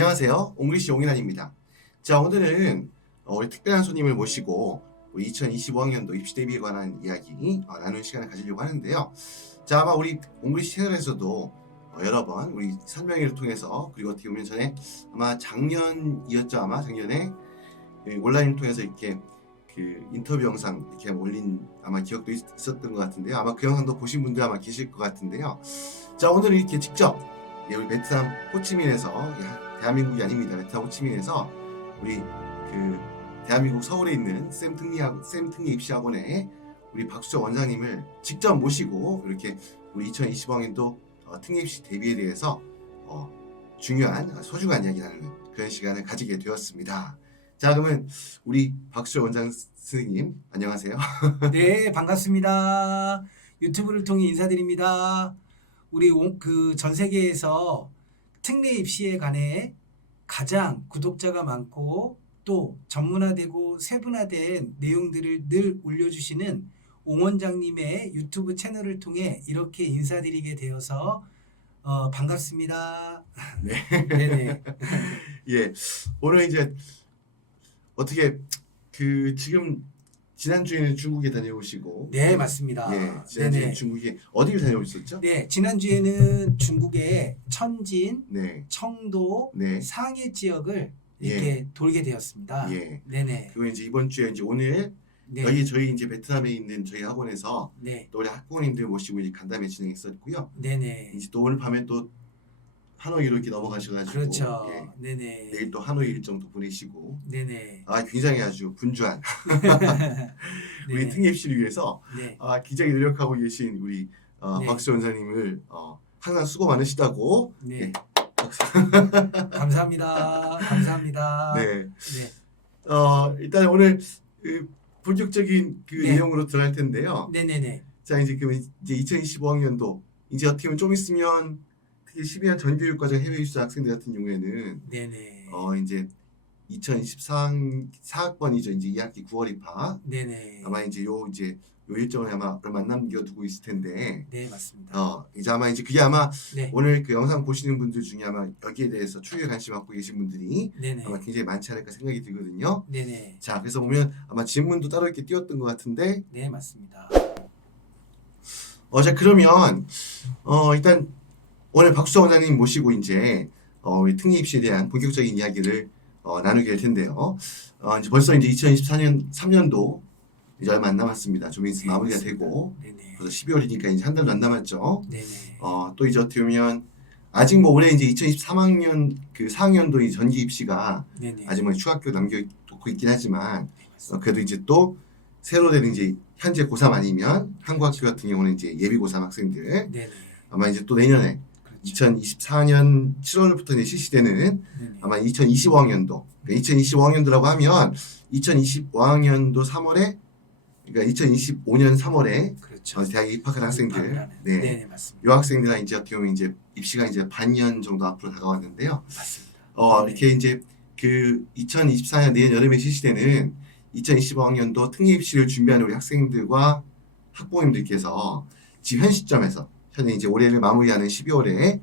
안녕하세요. 옹글리시 용인환입니다. 자, 오늘은 우리 특별한 손님을 모시고 우리 2025학년도 입시 대비에 관한 이야기 나누는 시간을 가지려고 하는데요. 자, 아마 우리 옹글리시 채널에서도 여러 번 우리 설명회를 통해서, 그리고 어떻게 보면 전에 아마 작년이었죠. 아마 작년에 온라인을 통해서 이렇게 그 인터뷰 영상 이렇게 올린 아마 기억도 있었던 것 같은데요. 아마 그 영상도 보신 분들 아마 계실 것 같은데요. 자, 오늘은 이렇게 직접 우리 베트남 호치민에서, 대한민국이 아닙니다. 베트남 호치민에서 우리 그 대한민국 서울에 있는 샘특리 입시학원의 우리 박수정 원장님을 직접 모시고 이렇게 우리 2025학년도 특례 입시 대비에 대해서 중요한 소중한 이야기 나누는 그런 시간을 가지게 되었습니다. 자, 그러면 우리 박수정 원장 선생님 안녕하세요. 네, 반갑습니다. 유튜브를 통해 인사드립니다. 우리 그 전 세계에서 특례 입시에 관해 가장 구독자가 많고 또 전문화되고 세분화된 내용들을 늘 올려주시는 옹 원장님의 유튜브 채널을 통해 이렇게 인사드리게 되어서 반갑습니다. 네. 네네. 예, 오늘 이제 어떻게 지금 지난주에는 중국에 다녀오시고, 네, 맞습니다. 예, 지난주에 네네. 중국에 어디를 다녀오셨죠? 네, 지난주에는 중국의 천진, 네, 청도, 네, 상해 지역을 이렇게 돌게 되었습니다. 예. 네네. 그리고 이제 이번 주에 이제 오늘 네. 여기 저희 이제 베트남에 있는 저희 학원에서 네. 또 우리 학부모님들 모시고 이제 간담회 진행했었고요. 네네. 이제 또 오늘 밤에 또 하노이로 이렇게 넘어가셔가지고, 그렇죠. 예, 네네. 내일 또 하노이 일정도 보내시고, 네네. 굉장히 아주 분주한 우리 네. 특례 입시를 위해서 네. 기장이 노력하고 계신 우리 네. 박수 원장님을 항상 수고 많으시다고. 네. 예, 감사합니다. 감사합니다. 네. 네. 일단 오늘 본격적인 네. 내용으로 들어갈 텐데요. 네네네. 자, 이제 2025학년도 이제 어떻게 보면 좀 있으면 특히 12년 전교육과정 해외 입시 학생들 같은 경우에는 네네. 이제 2024학번이죠. 이제 2학기 9월 입학. 네네. 아마 이제 요 일정을 아마 얼마 안 남겨두고 있을 텐데, 네, 맞습니다. 이제 아마 이제 그게 아마 네. 오늘 그 영상 보시는 분들 중에 아마 여기에 대해서 추후에 관심 갖고 계신 분들이 네네. 아마 굉장히 많지 않을까 생각이 들거든요. 네네. 자, 그래서 보면 아마 질문도 따로 이렇게 띄웠던 것 같은데, 네, 맞습니다. 자, 그러면 일단 오늘 박수정 원장님 모시고 이제 우리 특례 입시에 대한 본격적인 이야기를 나누게 될 텐데요. 이제 벌써 이제 2024년 3년도 이제 얼마 안 남았습니다. 좀 있으면 마무리가 되고, 네네. 그래서 12월이니까 이제 한 달도 안 남았죠. 네네. 또 이제 어떻게 보면 아직 뭐 올해 이제 2023학년 그 4학년도 이 전기 입시가 네네. 아직 뭐 휴학교 남겨두고 있긴 하지만, 네, 맞습니다. 그래도 이제 또 새로 된 이제 현재 고3 아니면 한국학교 같은 경우는 이제 예비 고3 학생들 네네. 아마 이제 또 내년에 그렇죠. 2024년 7월부터 이제 실시되는 네네. 아마 2025학년도, 그러니까 2025학년도라고 하면 2025학년도 3월에, 그러니까 2025년 3월에 그렇죠. 대학에 입학한 학생들, 네, 네네, 맞습니다. 요 학생들랑 이제 어떻게 보면 이제 입시가 이제 반년 정도 앞으로 다가왔는데요. 맞습니다. 이렇게 이제 그 2024년 내년 여름에 실시되는 2025학년도 특례 입시를 준비하는 우리 학생들과 학부모님들께서 지금 현 시점에서 현재 이제 올해를 마무리하는 12월에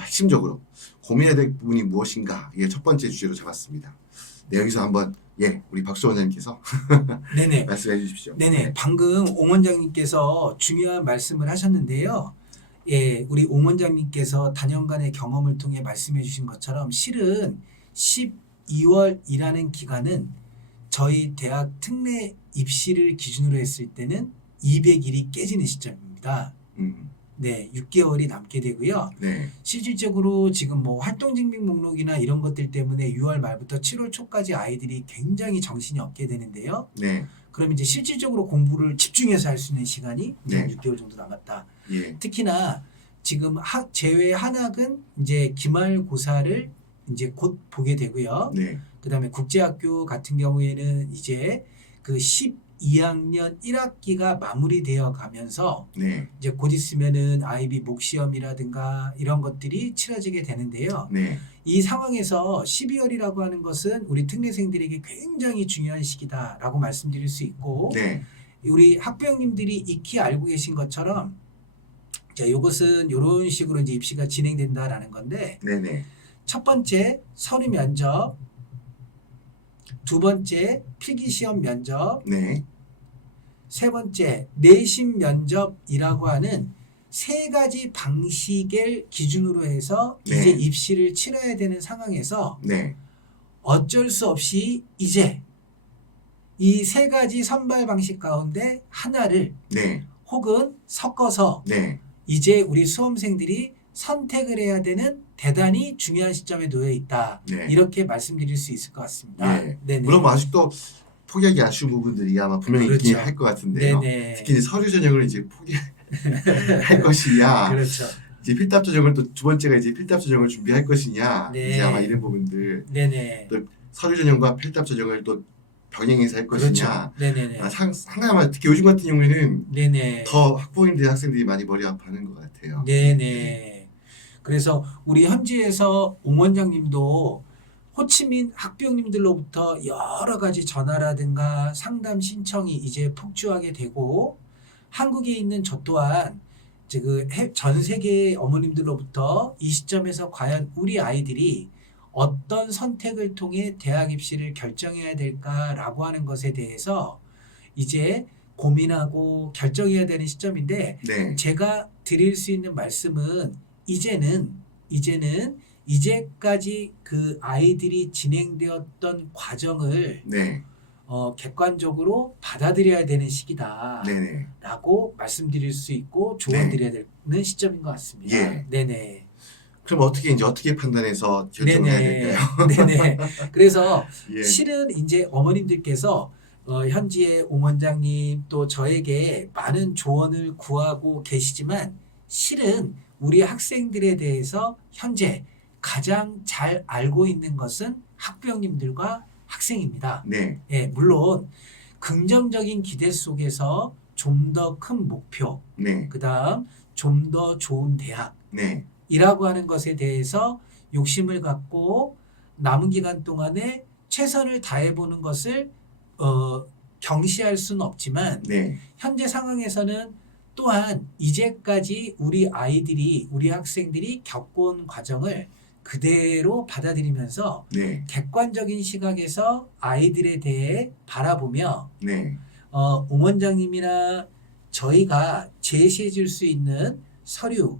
핵심적으로 고민해야 될 부분이 무엇인가, 이게 첫 번째 주제로 잡았습니다. 네, 여기서 한번 우리 박수 원장님께서 네네. 말씀해 주십시오. 네네. 방금 옹 원장님께서 중요한 말씀을 하셨는데요. 예, 우리 옹 원장님께서 단연간의 경험을 통해 말씀해 주신 것처럼 실은 12월이라는 기간은 저희 대학 특례 입시를 기준으로 했을 때는 200일이 깨지는 시점입니다. 네, 6개월이 남게 되고요. 네, 실질적으로 지금 뭐 활동증빙 목록이나 이런 것들 때문에 6월 말부터 7월 초까지 아이들이 굉장히 정신이 없게 되는데요. 네, 그럼 이제 실질적으로 공부를 집중해서 할 수 있는 시간이 네. 6개월 정도 남았다. 예, 특히나 지금 제외 한학은 이제 기말고사를 이제 곧 보게 되고요. 네, 그다음에 국제학교 같은 경우에는 이제 그 12학년 1학기가 마무리되어 가면서 네, 이제 곧 있으면은 아이비 목 시험이라든가 이런 것들이 치러지게 되는데요. 네, 이 상황에서 12월이라고 하는 것은 우리 특례생들에게 굉장히 중요한 시기다라고 말씀드릴 수 있고, 네, 우리 학부형님들이 익히 알고 계신 것처럼 자, 이것은 이런 식으로 이제 입시가 진행된다라는 건데, 네, 네, 첫 번째 서류 면접, 두 번째 필기 시험 면접, 네. 세 번째 내신 면접이라고 하는 세 가지 방식을 기준으로 해서 네. 이제 입시를 치러야 되는 상황에서 네. 어쩔 수 없이 이제 이 세 가지 선발 방식 가운데 하나를 네. 혹은 섞어서 네. 이제 우리 수험생들이 선택을 해야 되는 대단히 중요한 시점에 놓여 있다. 네. 이렇게 말씀드릴 수 있을 것 같습니다. 예. 네네. 물론 뭐 아직도 포기하기 아쉬운 부분들이 아마 분명히 있긴 그렇죠. 할 것 같은데요. 네네. 특히 이제 서류 전형을 이제 포기할 것이냐, 그렇죠. 이제 필답 전형을 또 두 번째가 이제 필답 전형을 준비할 것이냐, 네. 이제 아마 이런 부분들 네네. 또 서류 전형과 필답 전형을 또 병행해서 할 것이냐. 그렇죠. 네네네. 상당히 아마 특히 요즘 같은 경우에는 네네. 더 학부모님들 학생들이 많이 머리 아파하는 것 같아요. 네네. 그래서 우리 현지에서 옹 원장님도 호치민 학부형님들로부터 여러 가지 전화라든가 상담 신청이 이제 폭주하게 되고 한국에 있는 저 또한 전 세계의 어머님들로부터 이 시점에서 과연 우리 아이들이 어떤 선택을 통해 대학 입시를 결정해야 될까라고 하는 것에 대해서 이제 고민하고 결정해야 되는 시점인데 네. 제가 드릴 수 있는 말씀은 이제까지 그 아이들이 진행되었던 과정을 네. 객관적으로 받아들여야 되는 시기다라고 네네. 말씀드릴 수 있고 조언드려야 되는 시점인 것 같습니다. 예. 네네. 그럼 어떻게 판단해서 결정을 해야 될까요? 네네. 그래서 예. 실은 이제 어머님들께서 현지의 옹 원장님 또 저에게 많은 조언을 구하고 계시지만 실은 우리 학생들에 대해서 현재 가장 잘 알고 있는 것은 학부형님들과 학생입니다. 네. 예, 물론 긍정적인 기대 속에서 좀 더 큰 목표, 네. 그다음 좀 더 좋은 대학 네. 이라고 하는 것에 대해서 욕심을 갖고 남은 기간 동안에 최선을 다해보는 것을 경시할 수는 없지만 네. 현재 상황에서는 또한 이제까지 우리 학생들이 겪어온 과정을 그대로 받아들이면서 네. 객관적인 시각에서 아이들에 대해 바라보며 네. 옹 원장님이나 저희가 제시해 줄 수 있는 서류,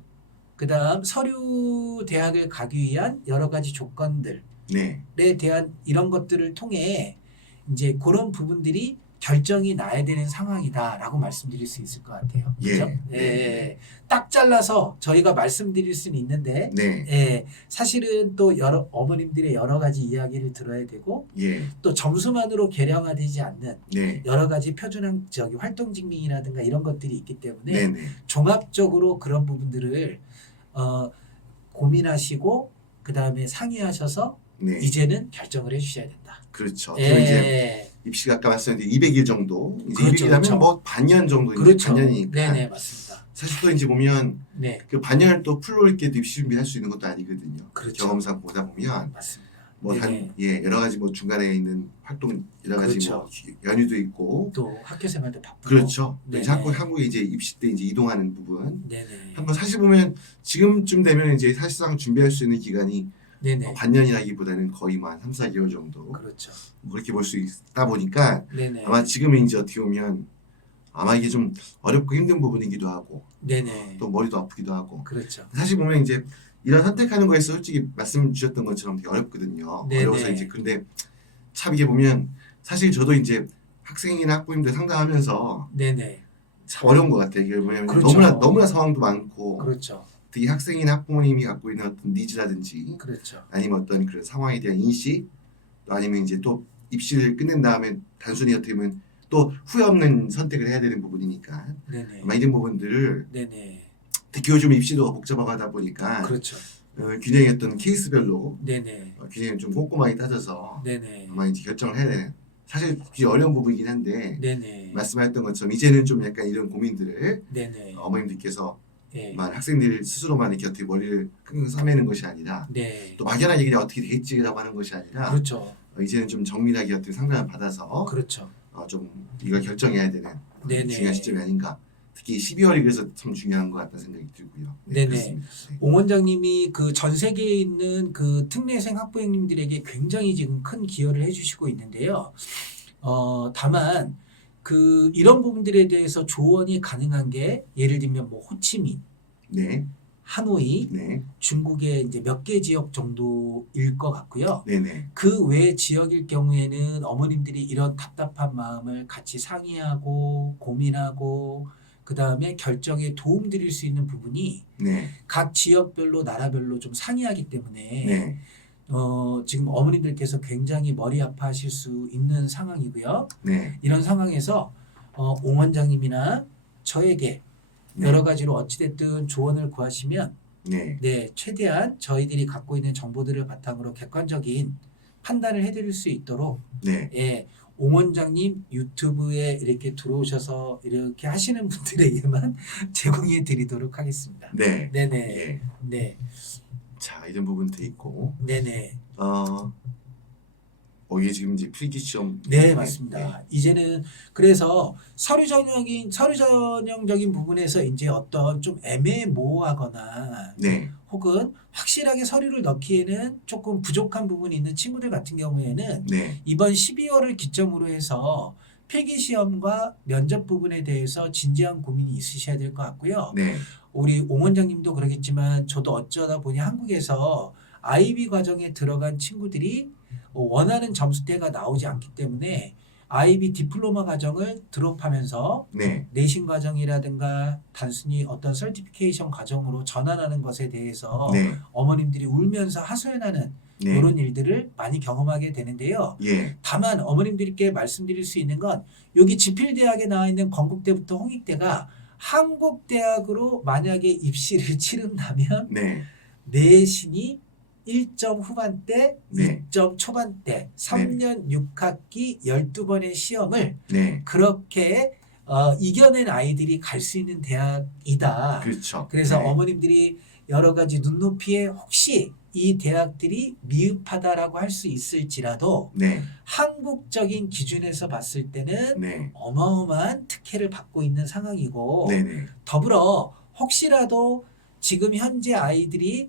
그다음 서류 대학을 가기 위한 여러 가지 조건들에 네. 대한 이런 것들을 통해 이제 그런 부분들이 결정이 나야 되는 상황이다라고 말씀드릴 수 있을 것 같아요. 예. 그렇죠? 네. 예. 딱 잘라서 저희가 말씀드릴 수는 있는데 네. 예. 사실은 또 어머님들의 여러 가지 이야기를 들어야 되고 예. 또 점수만으로 계량화되지 않는 네. 여러 가지 표준형 활동 증명이라든가 이런 것들이 있기 때문에 네. 네. 종합적으로 그런 부분들을 고민하시고 그 다음에 상의하셔서 네. 이제는 결정을 해주셔야 된다. 그렇죠. 예. 그리고 이제 입시가 아까 말씀드린 200일 정도, 이제 그렇죠, 200일이라면 그렇죠. 뭐 반년 정도 이제 그렇죠. 반년이니까. 네네 맞습니다. 사실 또 이제 보면 네 그 반년을 또 풀로 이렇게 입시 준비할 수 있는 것도 아니거든요. 그렇죠. 경험상 보다 보면 맞습니다. 뭐 네네. 여러 가지 뭐 중간에 있는 활동 여러 가지 그렇죠. 뭐 연휴도 있고. 또 학교 생활도 바쁘고 그렇죠. 네네. 이제 한국에 이제 입시 때 이제 이동하는 부분. 네네. 한번 사실 보면 지금쯤 되면 이제 사실상 준비할 수 있는 기간이 네네. 반년이라기보다는 거의 뭐 한 3, 4개월 정도 그렇죠. 뭐 그렇게 볼 수 있다 보니까 네네. 아마 지금은 이제 어떻게 보면 아마 이게 좀 어렵고 힘든 부분이기도 하고 네네. 또 머리도 아프기도 하고 그렇죠. 사실 보면 이제 이런 선택하는 거에서 솔직히 말씀 주셨던 것처럼 되게 어렵거든요. 네네. 어려워서 이제 근데 참 이게 보면 사실 저도 이제 학생이나 학부모님들 상담하면서 네네. 참 어려운 것 같아요. 이게 뭐냐면 그렇죠. 너무나 상황도 많고 그렇죠. 특히 학생이나 학부모님이 갖고 있는 어떤 니즈라든지 그렇죠. 아니면 어떤 그런 상황에 대한 인식 또 아니면 이제 또 입시를 끝낸 다음에 단순히 어떻게 보면 또 후회 없는 선택을 해야 되는 부분이니까 네네. 아마 이런 부분들을 네네. 특히 요즘 입시도 복잡하고 하다 보니까 그렇죠. 굉장히 어떤 케이스별로 네네. 굉장히 좀 꼼꼼하게 따져서 네네. 아마 이제 결정을 해야 되는 사실 굉장히 어려운 부분이긴 한데 네네. 말씀하셨던 것처럼 이제는 좀 약간 이런 고민들을 네네. 어머님들께서 네. 학생들 스스로만 이렇게 어떻게 머리를 끙끙 싸매는 것이 아니라 네. 또 막연하게 그냥 어떻게 되겠지라고 하는 것이 아니라 그렇죠. 이제는 좀 정밀하게 어떻게 상담을 받아서 그렇죠. 좀 이걸 결정해야 되는 네네. 중요한 시점이 아닌가. 특히 12월이 그래서 참 중요한 것 같다는 생각이 들고요. 네네. 그렇습니다. 네. 옹 원장님이 그 전 세계에 있는 그 특례생 학부형님들에게 굉장히 지금 큰 기여를 해주시고 있는데요. 다만 그 이런 부분들에 대해서 조언이 가능한 게 예를 들면 뭐 호치민, 네. 하노이, 네. 중국의 이제 몇 개 지역 정도일 것 같고요. 네네. 그 외 지역일 경우에는 어머님들이 이런 답답한 마음을 같이 상의하고 고민하고 그 다음에 결정에 도움 드릴 수 있는 부분이 네. 각 지역별로 나라별로 좀 상이하기 때문에 네. 지금 어머님들께서 굉장히 머리 아파하실 수 있는 상황이고요. 네. 이런 상황에서 옹 원장님이나 저에게 네. 여러 가지로 어찌됐든 조언을 구하시면 네. 네, 최대한 저희들이 갖고 있는 정보들을 바탕으로 객관적인 판단을 해드릴 수 있도록 네. 예, 옹 원장님 유튜브에 이렇게 들어오셔서 이렇게 하시는 분들에게만 제공해 드리도록 하겠습니다. 네. 네네. 예. 네. 자, 이런 부분도 있고, 네네. 이게 지금 이제 필기 시험. 네, 맞습니다. 이제는 그래서 서류 전형적인 부분에서 이제 어떤 좀 애매모호하거나 네. 혹은 확실하게 서류를 넣기에는 조금 부족한 부분이 있는 친구들 같은 경우에는 네. 이번 12월을 기점으로 해서 필기 시험과 면접 부분에 대해서 진지한 고민이 있으셔야 될 것 같고요. 네. 우리 옹 원장님도 그러겠지만 저도 어쩌다 보니 한국에서 IB 과정에 들어간 친구들이 원하는 점수대가 나오지 않기 때문에 IB 디플로마 과정을 드롭하면서 네. 내신 과정이라든가 단순히 어떤 서티피케이션 과정으로 전환하는 것에 대해서 네. 어머님들이 울면서 하소연하는 네. 이런 일들을 많이 경험하게 되는데요. 예. 다만 어머님들께 말씀드릴 수 있는 건 여기 지필대학에 나와 있는 건국대부터 홍익대가 한국대학으로 만약에 입시를 치른다면 네. 내신이 1점 후반대, 네. 2점 초반대, 3년 6학기 12번의 시험을 네. 그렇게 이겨낸 아이들이 갈 수 있는 대학이다. 그렇죠. 그래서 네. 어머님들이 여러 가지 눈높이에 혹시 이 대학들이 미흡하다라고 할 수 있을지라도 네. 한국적인 기준에서 봤을 때는 네. 어마어마한 특혜를 받고 있는 상황이고 네네. 더불어 혹시라도 지금 현재 아이들이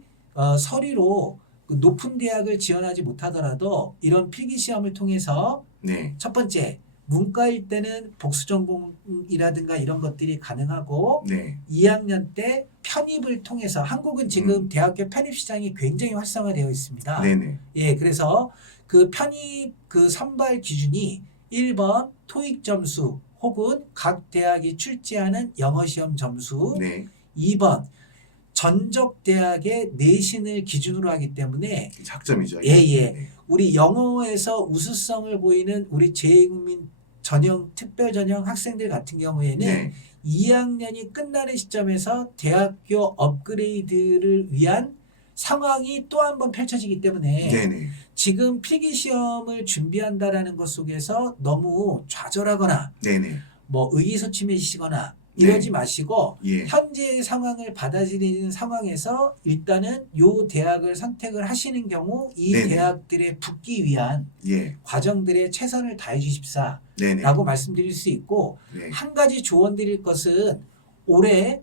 서류로 그 높은 대학을 지원하지 못하더라도 이런 필기 시험을 통해서 네. 첫 번째 문과일 때는 복수 전공이라든가 이런 것들이 가능하고 네. 2학년 때 편입을 통해서 한국은 지금 대학교 편입 시장이 굉장히 활성화되어 있습니다. 네네. 예, 그래서 그 편입 그 선발 기준이 1번 토익 점수 혹은 각 대학이 출제하는 영어 시험 점수, 네. 2번 전적 대학의 내신을 기준으로 하기 때문에 학점이죠. 예, 예. 네. 우리 영어에서 우수성을 보이는 우리 재외국민 전형 특별 전형 학생들 같은 경우에는 네. 2학년이 끝나는 시점에서 대학교 업그레이드를 위한 상황이 또 한 번 펼쳐지기 때문에 네네. 지금 필기 시험을 준비한다라는 것 속에서 너무 좌절하거나 네네. 뭐 의기소침해지시거나 네. 이러지 마시고 예. 현재의 상황을 받아들이는 상황에서 일단은 요 대학을 선택을 하시는 경우 이 네네. 대학들에 붙기 위한 예. 과정들에 최선을 다해 주십사라고 네네. 말씀드릴 수 있고 네. 한 가지 조언 드릴 것은 올해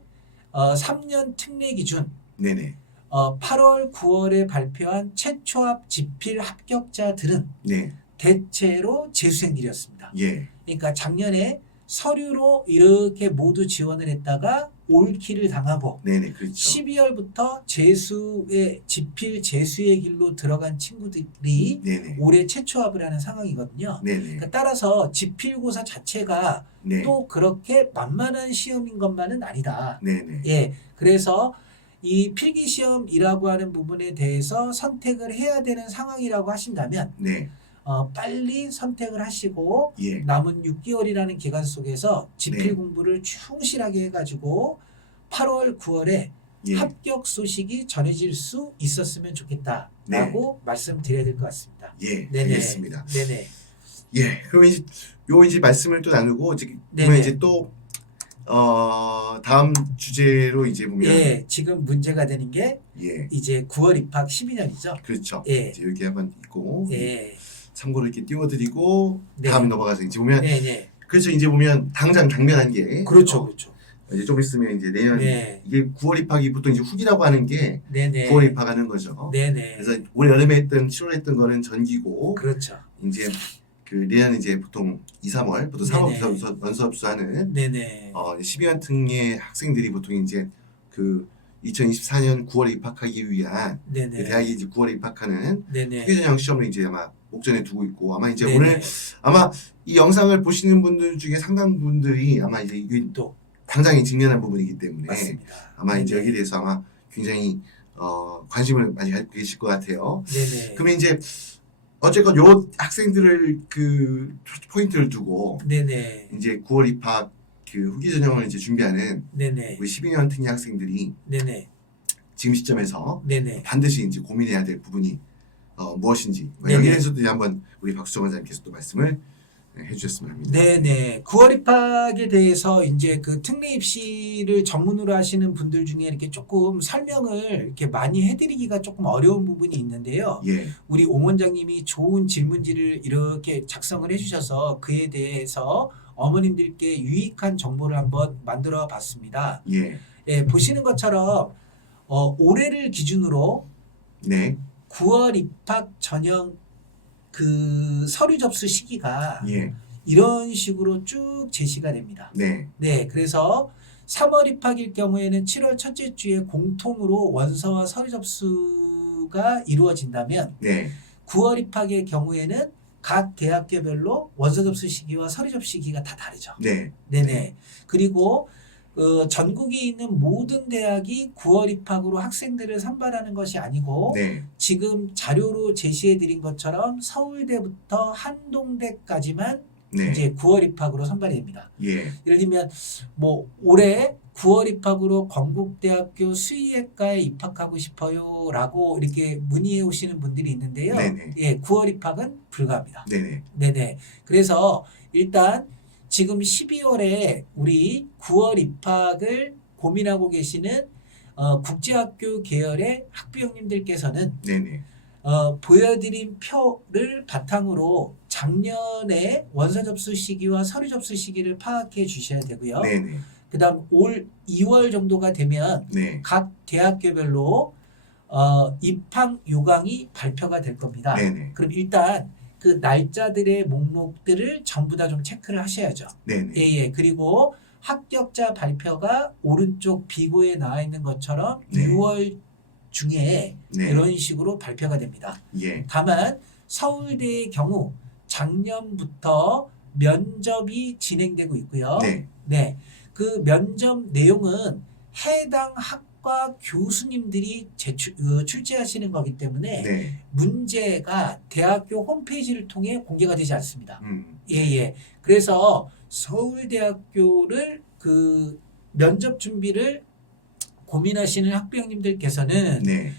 3년 특례 기준 네네. 8월 9월에 발표한 최초합 지필 합격자들은 네. 대체로 재수생들이었습니다. 예. 그러니까 작년에 서류로 이렇게 모두 지원을 했다가 올킬을 당하고 네네. 그렇죠. 12월부터 재수의 지필 재수의 길로 들어간 친구들이 네네. 올해 최초합을 하는 상황이거든요. 네네. 그러니까 따라서 지필고사 자체가 네. 또 그렇게 만만한 시험인 것만은 아니다. 네네. 예, 그래서 이 필기시험이라고 하는 부분에 대해서 선택을 해야 되는 상황이라고 하신다면 네. 빨리 선택을 하시고 예. 남은 6개월이라는 기간 속에서 지필 네. 공부를 충실하게 해가지고 8월, 9월에 예. 합격 소식이 전해질 수 있었으면 좋겠다라고 말씀드려야 될 것 같습니다. 예. 네네. 알겠습니다. 네네. 예. 그럼 이제 말씀을 또 나누고 이제 네네. 보면 이제 또 다음 주제로 이제 보면 예, 지금 문제가 되는 게 예. 이제 9월 입학 12년이죠. 그렇죠. 예. 이제 여기 한번 있고 예. 참고로 이렇게 띄워드리고 네. 다음에 넘어가서 이제 보면 네네. 그렇죠. 이제 보면 당장 당면한 게 그렇죠, 그렇죠. 이제 좀 있으면 이제 내년 네. 이게 9월 입학이 보통 이제 후기라고 하는 게 네네. 9월 입학하는 거죠. 네네. 그래서 올 여름에 했던 7월에 했던 거는 전기고 그렇죠. 이제 그 내년 이제 보통 2, 3월 보통 네네. 3월 원서 접수하는 네네. 12월 등의 학생들이 보통 이제 그 2024년 9월에 입학하기 위한 네네. 대학이 이제 9월에 입학하는 네네. 후기전형 시험을 이제 아마 목전에 두고 있고 아마 이제 네네. 오늘 아마 이 영상을 보시는 분들 중에 상당 분들이 아마 이제 이게 또 당장에 직면한 부분이기 때문에 맞습니다. 아마 네네. 이제 여기에 대해서 아마 굉장히 관심을 많이 갖고 계실 것 같아요. 네네. 그러면 이제 어쨌건 요 학생들을 그 포인트를 두고 네네. 이제 9월 입학 그 후기 전형을 이제 준비하는 네네. 우리 12년 특례 학생들이 네네. 지금 시점에서 네네. 반드시 이제 고민해야 될 부분이 무엇인지 네네. 여기에 대해서도 한번 우리 박수정 원장님께서 또 말씀을 해주셨으면 합니다. 네네. 9월 입학에 대해서 이제 그 특례 입시를 전문으로 하시는 분들 중에 이렇게 조금 설명을 이렇게 많이 해드리기가 조금 어려운 부분이 있는데요. 예, 우리 옹 원장님이 좋은 질문지를 이렇게 작성을 해주셔서 그에 대해서 어머님들께 유익한 정보를 한번 만들어 봤습니다. 예, 예, 보시는 것처럼 올해를 기준으로 네, 9월 입학 전형 그 서류 접수 시기가 예, 이런 식으로 쭉 제시가 됩니다. 네, 네, 그래서 3월 입학일 경우에는 7월 첫째 주에 공통으로 원서와 서류 접수가 이루어진다면 네, 9월 입학의 경우에는 각 대학교별로 원서 접수 시기와 서류 접수 시기가 다 다르죠. 네, 네네. 그리고 전국에 있는 모든 대학이 9월 입학으로 학생들을 선발하는 것이 아니고 네, 지금 자료로 제시해 드린 것처럼 서울대부터 한동대까지만 네, 이제 9월 입학으로 선발이 됩니다. 예, 예를 들면 뭐 올해 9월 입학으로 건국대학교 수의학과에 입학하고 싶어요라고 이렇게 문의해 오시는 분들이 있는데요. 네네. 예, 9월 입학은 불가합니다. 네네, 네네. 그래서 일단 지금 12월에 우리 9월 입학을 고민하고 계시는 국제학교 계열의 학부형님들께서는 네네, 보여드린 표를 바탕으로 작년에 원서 접수 시기와 서류 접수 시기를 파악해 주셔야 되고요. 네네, 그다음 올 2월 정도가 되면 네, 각 대학교별로 입학 요강이 발표가 될 겁니다. 네네, 그럼 일단 그 날짜들의 목록들을 전부 다 좀 체크를 하셔야죠. 네네, 예. 그리고 합격자 발표가 오른쪽 비고에 나와 있는 것처럼 네. 6월 중에 네, 이런 식으로 발표가 됩니다. 예, 다만 서울대의 경우 작년부터 면접이 진행되고 있고요. 네, 네. 그 면접 내용은 해당 학과 교수님들이 출제하시는 거기 때문에 네, 문제가 대학교 홈페이지를 통해 공개가 되지 않습니다. 음, 예. 그래서 서울대학교를 그 면접 준비를 고민하시는 학부형님들께서는 네,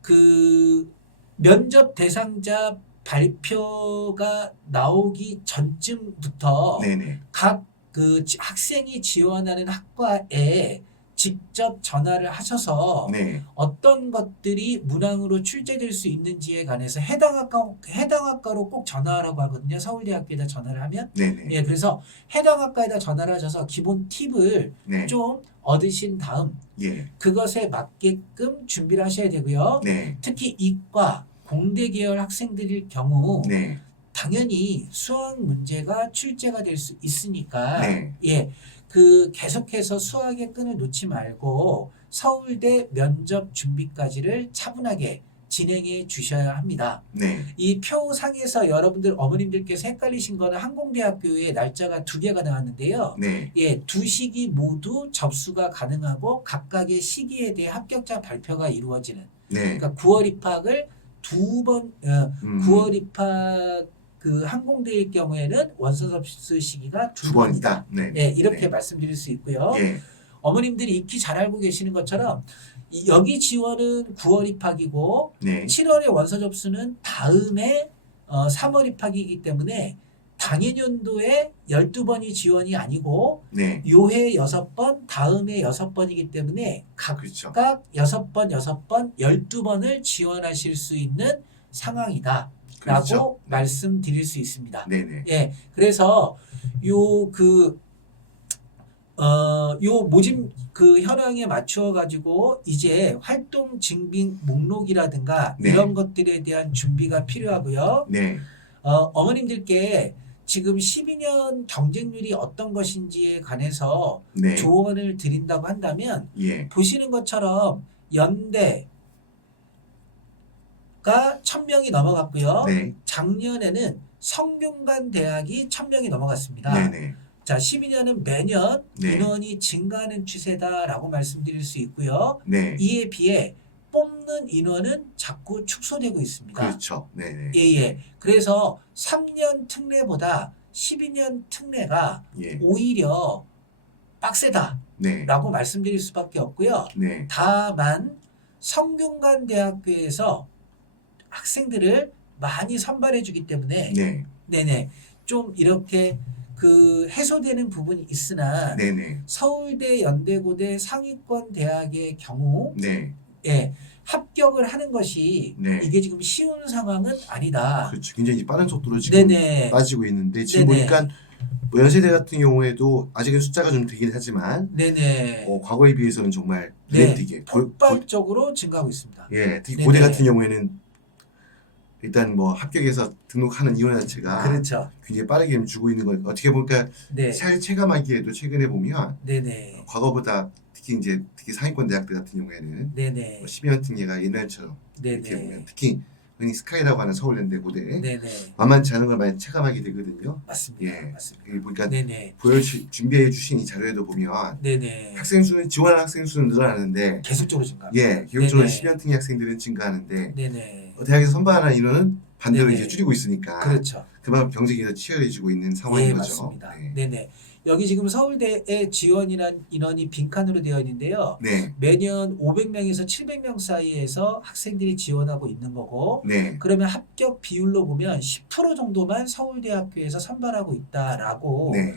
그 면접 대상자 발표가 나오기 전쯤부터 네네, 각 그 학생이 지원하는 학과에 직접 전화를 하셔서 네, 어떤 것들이 문항으로 출제될 수 있는지에 관해서 해당 학과로 꼭 전화하라고 하거든요. 서울대학교에다 전화를 하면. 네네, 예, 그래서 해당 학과에다 전화를 하셔서 기본 팁을 네, 좀 얻으신 다음 예, 그것에 맞게끔 준비를 하셔야 되고요. 네, 특히 이과 공대 계열 학생들일 경우 네, 당연히 수학 문제가 출제가 될 수 있으니까 네. 예, 그 계속해서 수학의 끈을 놓지 말고 서울대 면접 준비까지를 차분하게 진행해 주셔야 합니다. 네, 이 표상에서 여러분들 어머님들께서 헷갈리신 거는 항공대학교에 날짜가 2개가 나왔는데요. 네, 예, 두 시기 모두 접수가 가능하고 각각의 시기에 대해 합격자 발표가 이루어지는. 네, 그러니까 9월 입학을 두 번, 9월 입학 그 항공대일 경우에는 원서 접수 시기가 두 두 번이다. 번이다. 네, 예, 이렇게 네. 말씀드릴 수 있고요. 예, 어머님들이 익히 잘 알고 계시는 것처럼 여기 지원은 9월 입학이고 네, 7월에 원서 접수는 다음에 3월 입학이기 때문에 당해년도에 12번이 지원이 아니고 네, 요해 6번, 다음에 6번이기 때문에 그렇죠. 각각 6번, 12번을 지원하실 수 있는 상황이다. 라고 그렇죠. 말씀드릴 수 있습니다. 네네, 예. 그래서 요 그 요 모집 그 현황에 맞추어 가지고 이제 활동 증빙 목록이라든가 네. 이런 것들에 대한 준비가 필요하고요. 네. 어머님들께 지금 12년 경쟁률이 어떤 것인지에 관해서 네. 조언을 드린다고 한다면 예. 보시는 것처럼 연대가 1000명이 넘어갔고요. 네. 작년에는 성균관 대학이 1000명이 넘어갔습니다. 네네. 자, 12년은 매년 네. 인원이 증가하는 추세다라고 말씀드릴 수 있고요. 네. 이에 비해 뽑는 인원은 자꾸 축소되고 있습니다. 그렇죠. 네네. 예. 그래서 3년 특례보다 12년 특례가 예. 오히려 빡세다라고 네. 말씀드릴 수밖에 없고요. 네. 다만 성균관 대학교에서 학생들을 많이 선발해 주기 때문에 네. 네네 좀 이렇게 그 해소되는 부분이 있으나 네네. 서울대, 연대고대 상위권 대학의 경우 네. 예, 합격을 하는 것이 네. 이게 지금 쉬운 상황은 아니다. 그렇죠. 굉장히 빠른 속도로 지금 네네. 빠지고 있는데 지금 네네. 보니까 뭐 연세대 같은 경우에도 아직은 숫자가 좀 되긴 하지만 네네. 과거에 비해서는 정말 네. 눈에 띄게 폭발적으로 증가하고 있습니다. 예, 특히 네네. 고대 같은 경우에는 일단 뭐 합격해서 등록하는 인원 자체가 그렇죠. 굉장히 빠르게 주고 있는 거 어떻게 보니까 네. 잘 체감하기에도 최근에 보면 네네. 과거보다 특히 상위권 대학들 같은 경우에는 네네. 12년 특례가 옛날처럼 이렇게 보면 네네. 특히 흔히 스카이라고 하는 서울연대 고대 네네. 만만치 않은 걸 많이 체감하게 되거든요. 맞습니다. 예. 맞습니다. 그러니까 네네. 준비해 주신 이 자료에도 보면 네네. 지원하는 학생 수는 늘어나는데 계속적으로 증가합니다. 예, 교육적으로 네네. 12년 특례 학생들은 증가하는데 네네. 대학에서 선발하는 인원은 반대로 네네. 이제 줄이고 있으니까 그렇죠. 그만큼 경쟁이 더 치열해지고 있는 상황인 예, 거죠. 맞습니다. 네. 네네. 여기 지금 서울대에 지원이란 인원이 빈칸으로 되어 있는데요. 네. 매년 500명에서 700명 사이에서 학생들이 지원하고 있는 거고 네. 그러면 합격 비율로 보면 10% 정도만 서울대학교에서 선발하고 있다라고 네.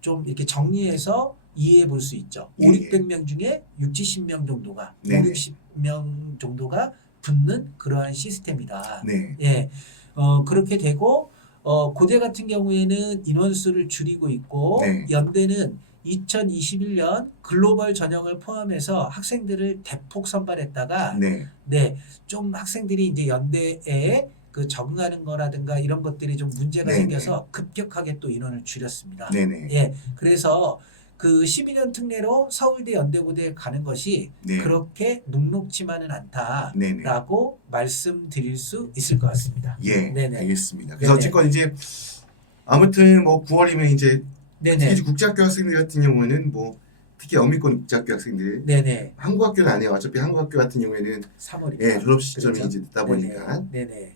좀 이렇게 정리해서 이해해 볼 수 있죠. 예, 5, 600명 중에 6, 70명 정도가 네네. 5, 60명 정도가 붙는 그러한 시스템이다. 네. 예. 그렇게 되고 고대 같은 경우에는 인원수를 줄이고 있고 네. 연대는 2021년 글로벌 전형을 포함해서 학생들을 대폭 선발했다가 네. 네, 좀 학생들이 이제 연대에 그 적응하는 거라든가 이런 것들이 좀 문제가 네네. 생겨서 급격하게 또 인원을 줄였습니다. 네네. 예, 그래서 그 12년 특례로 서울대, 연대고대에 가는 것이 네. 그렇게 녹록지만은 네네. 않다라고 말씀드릴 수 있을 것 같습니다. 예. 네네. 알겠습니다. 그래서 네네. 어쨌건 이제 아무튼 뭐 9월이면 이제 네네, 특히 국제학교 학생들 같은 경우는 뭐 특히 어미권 국제학교 학생들 네네, 한국 학교는 안 해요. 어차피 한국 학교 같은 경우에는 3월입니다. 예, 졸업 시점이 그렇죠? 이제 됐다 보니까 네네,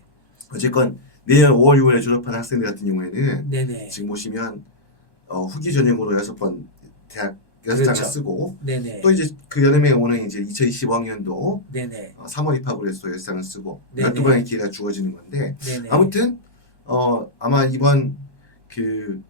어쨌건 내년 5월, 6월에 졸업한 학생들 같은 경우에는 네네, 지금 보시면 후기 전형으로 6번 대학 6장을 그렇죠. 쓰고 네네, 또 이제 그 여름에 오는 이제 2025학년도 네네, 3월 입학으로 해서 6장을 쓰고 네네. 12번의 기회가 주어지는 건데 네네, 아무튼 아마 이번 그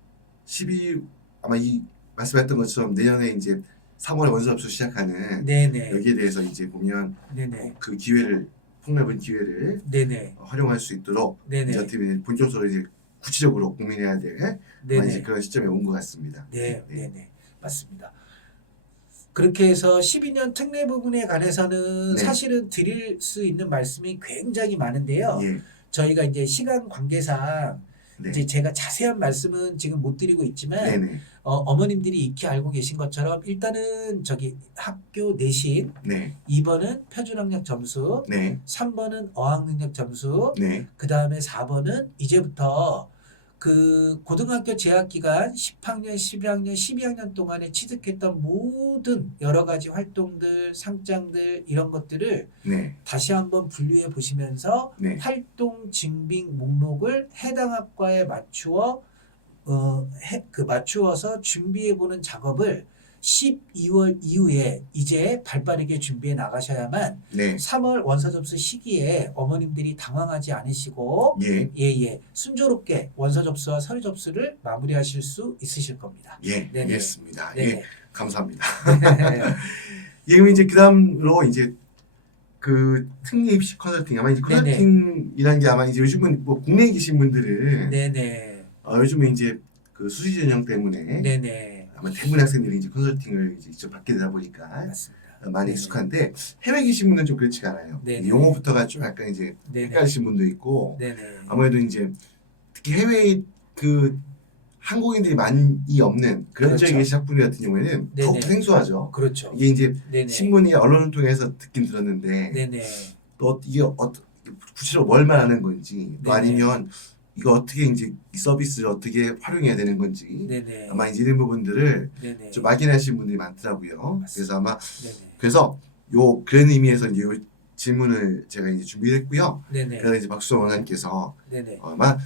12 아마 이 말씀했던 것처럼 내년에 이제 3월에 원서 접수 시작하는 네네, 여기에 대해서 이제 보면 네네, 그 기회를 폭넓은 기회를 네네, 활용할 수 있도록 네네, 이제 어떻게 보면 본격적으로 이제 구체적으로 고민해야 될 아마 이제 네네, 그런 시점에 온 것 같습니다. 네, 네네, 맞습니다. 그렇게 해서 12년 특례 부분에 관해서는 네. 사실은 드릴 수 있는 말씀이 굉장히 많은데요. 예, 저희가 이제 시간 관계상 네, 이제 제가 자세한 말씀은 지금 못 드리고 있지만 네네, 어머님들이 익히 알고 계신 것처럼 일단은 저기 학교 내신 네, 2번은 표준학력 점수, 네, 3번은 어학능력 점수, 네, 그 다음에 4번은 이제부터 그 고등학교 재학 기간 10학년, 11학년, 12학년 동안에 취득했던 모든 여러 가지 활동들, 상장들 이런 것들을 네, 다시 한번 분류해 보시면서 네, 활동 증빙 목록을 해당 학과에 맞추어 맞추어서 준비해 보는 작업을 12월 이후에 이제 발빠르게 준비해 나가셔야만 네, 3월 원서 접수 시기에 어머님들이 당황하지 않으시고 예, 순조롭게 원서 접수와 서류 접수를 마무리하실 수 있으실 겁니다. 예, 네네. 알겠습니다. 네네. 예, 감사합니다. 네. 예, 그럼 이제 그다음으로 이제 그 특례 입시 컨설팅 아마 이제 네네. 컨설팅이라는 게 아마 이제 요즘은 뭐 국내에 계신 분들은 네네. 요즘에 이제 그 수시 전형 때문에 네네. 아마 대부분 학생들이 이제 컨설팅을 이제 직접 받게 되다 보니까 맞습니다. 많이 네네. 익숙한데 해외 계신 분은 좀 그렇지가 않아요. 네네. 용어부터가 좀 약간 이제 네네. 헷갈리신 분도 있고 네네. 아무래도 이제 특히 해외에 그 한국인들이 많이 없는 그런 지역에 그렇죠. 계신 학부모 같은 경우에는 네네. 더욱더 생소하죠. 그렇죠. 이게 이제 네네. 신문이 언론을 통해서 듣긴 들었는데 네네. 또 이게 구체적으로 뭘 말하는 건지 또 네네. 아니면 이거 어떻게 이제 이 서비스를 어떻게 활용해야 되는 건지 네네. 아마 이제 이런 부분들을 네네. 좀 막연하신 분들이 많더라고요. 그래서 아마 네네. 그래서 요 그런 의미에서 이제 요 질문을 제가 이제 준비했고요. 네네. 그래서 이제 박수원 원장님께서 네네. 아마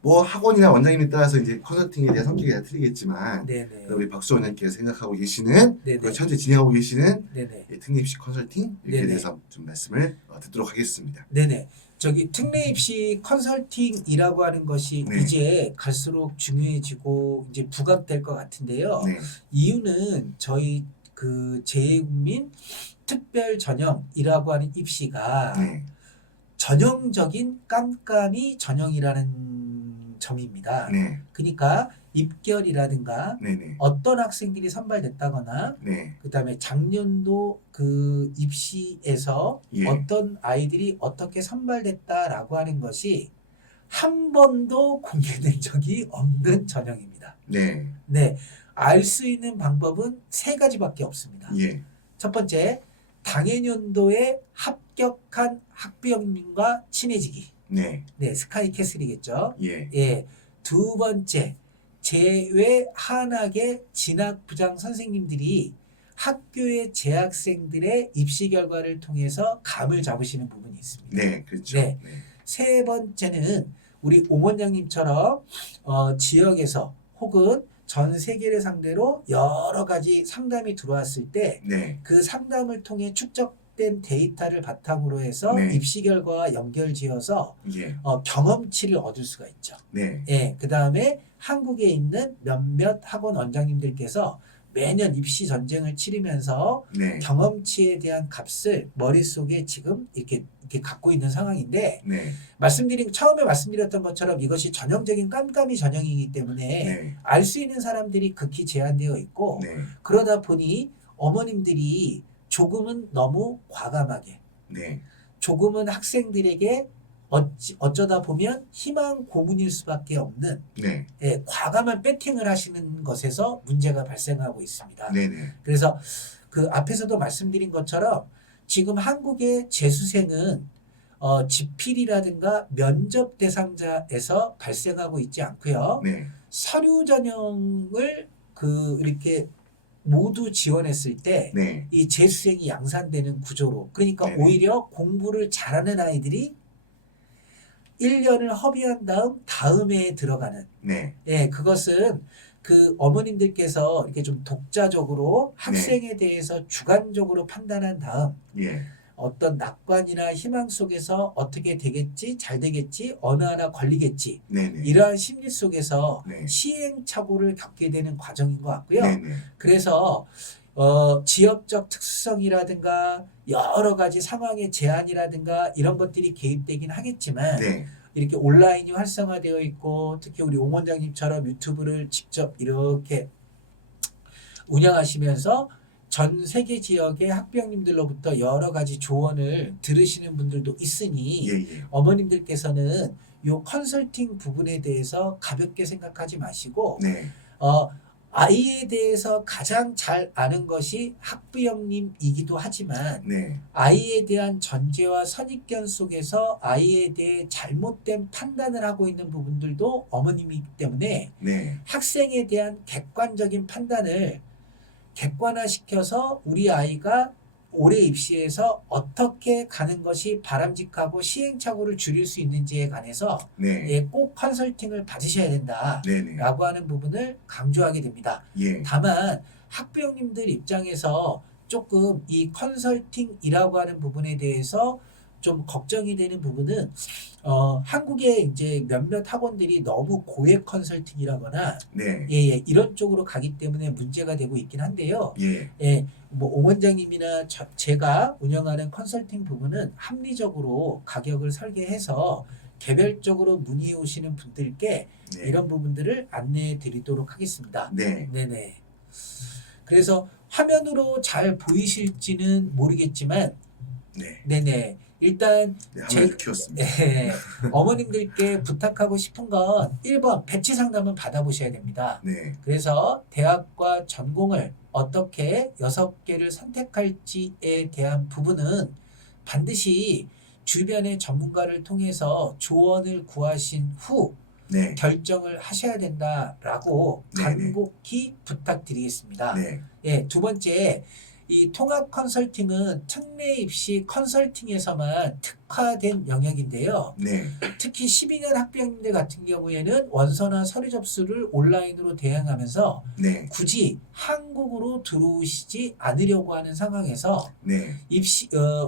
뭐 학원이나 원장님에 따라서 이제 컨설팅에 대한 성격이 다 틀리겠지만 네네. 우리 박수원 원장님께서 생각하고 계시는 네네. 그리고 현재 진행하고 계시는 네네. 특례 입시 컨설팅 이렇게 네네. 대해서 좀 말씀을 듣도록 하겠습니다. 네네. 저기 특례 입시 컨설팅이라고 하는 것이 네. 이제 갈수록 중요해지고 이제 부각될 것 같은데요. 네, 이유는 저희 그 재외국민 특별 전형이라고 하는 입시가 네, 전형적인 깜깜이 전형이라는 점입니다. 네, 그러니까 입결이라든가 네, 네, 어떤 학생들이 선발됐다거나 네, 그다음에 작년도 그 입시에서 예, 어떤 아이들이 어떻게 선발됐다라고 하는 것이 한 번도 공개된 적이 없는 전형입니다. 네, 네, 알 수 있는 방법은 세 가지밖에 없습니다. 예, 첫 번째, 당해년도에 합격한 학부형님과 친해지기. 네, 네, 스카이캐슬이겠죠. 예, 예. 두 번째, 제외 한학의 진학부장 선생님들이 학교의 재학생들의 입시 결과를 통해서 감을 잡으시는 부분이 있습니다. 네, 그렇죠. 네. 세 번째는 우리 옹 원장님처럼 지역에서 혹은 전 세계를 상대로 여러 가지 상담이 들어왔을 때 네, 그 상담을 통해 축적된 데이터를 바탕으로 해서 네. 입시 결과와 연결지어서 예, 경험치를 얻을 수가 있죠. 네, 예, 그 다음에 한국에 있는 몇몇 학원 원장님들께서 매년 입시 전쟁을 치르면서 네, 경험치에 대한 값을 머릿속에 지금 이렇게 갖고 있는 상황인데 네, 처음에 말씀드렸던 것처럼 이것이 전형적인 깜깜이 전형이기 때문에 네, 알 수 있는 사람들이 극히 제한되어 있고 네, 그러다 보니 어머님들이 조금은 너무 과감하게 네, 조금은 학생들에게 어쩌다 보면 희망 고문일 수밖에 없는 네, 과감한 배팅을 하시는 것에서 문제가 발생하고 있습니다. 네, 네, 그래서 그 앞에서도 말씀드린 것처럼 지금 한국의 재수생은 지필이라든가 면접 대상자에서 발생하고 있지 않고요. 네, 서류 전형을 이렇게 모두 지원했을 때 네, 이 재수생이 양산되는 구조로 그러니까 네네. 오히려 공부를 잘하는 아이들이 1년을 허비한 다음 해에 들어가는 네, 그것은 그 어머님들께서 이렇게 좀 독자적으로 학생에 대해서 주관적으로 판단한 다음 예, 어떤 낙관이나 희망 속에서 어떻게 되겠지, 잘 되겠지, 어느 하나 걸리겠지 네, 네, 이러한 심리 속에서 네. 시행착오를 겪게 되는 과정인 것 같고요. 네, 네, 그래서 지역적 특수성이라든가 여러 가지 상황의 제한이라든가 이런 것들이 개입되긴 하겠지만 네, 이렇게 온라인이 활성화되어 있고 특히 우리 옹 원장님처럼 유튜브를 직접 이렇게 운영하시면서 전 세계 지역의 학부형님들로부터 여러 가지 조언을 들으시는 분들도 있으니 예, 예, 어머님들께서는 이 컨설팅 부분에 대해서 가볍게 생각하지 마시고 네, 아이에 대해서 가장 잘 아는 것이 학부형님이기도 하지만 네, 아이에 대한 전제와 선입견 속에서 아이에 대해 잘못된 판단을 하고 있는 부분들도 어머님이기 때문에 네, 학생에 대한 객관적인 판단을 객관화시켜서 우리 아이가 올해 입시에서 어떻게 가는 것이 바람직하고 시행착오를 줄일 수 있는지에 관해서 네, 꼭 컨설팅을 받으셔야 된다라고 네, 네, 하는 부분을 강조하게 됩니다. 예, 다만 학부형님들 입장에서 조금 이 컨설팅이라고 하는 부분에 대해서 좀 걱정이 되는 부분은 한국의 이제 몇몇 학원들이 너무 고액 컨설팅이라거나 네, 이런 쪽으로 가기 때문에 문제가 되고 있긴 한데요. 예, 뭐 옹 원장님이나 제가 운영하는 컨설팅 부분은 합리적으로 가격을 설계해서 개별적으로 문의 오시는 분들께 네, 이런 부분들을 안내해 드리도록 하겠습니다. 네. 네네. 그래서 화면으로 잘 보이실지는 모르겠지만 네. 네네. 일단 네, 화면을 키웠습니다. 예, 어머님들께 부탁하고 싶은 건 1번 배치 상담은 받아보셔야 됩니다. 네. 그래서 대학과 전공을 어떻게 6개를 선택할지에 대한 부분은 반드시 주변의 전문가를 통해서 조언을 구하신 후 네. 결정을 하셔야 된다라고 네네. 간곡히 부탁드리겠습니다. 네. 예, 두 번째, 이 통합 컨설팅은 특례 입시 컨설팅에서만 특화된 영역인데요. 네. 특히 12년 학부형님들 같은 경우에는 원서나 서류 접수를 온라인으로 대행하면서 네. 굳이 한국으로 들어오시지 않으려고 하는 상황에서 네.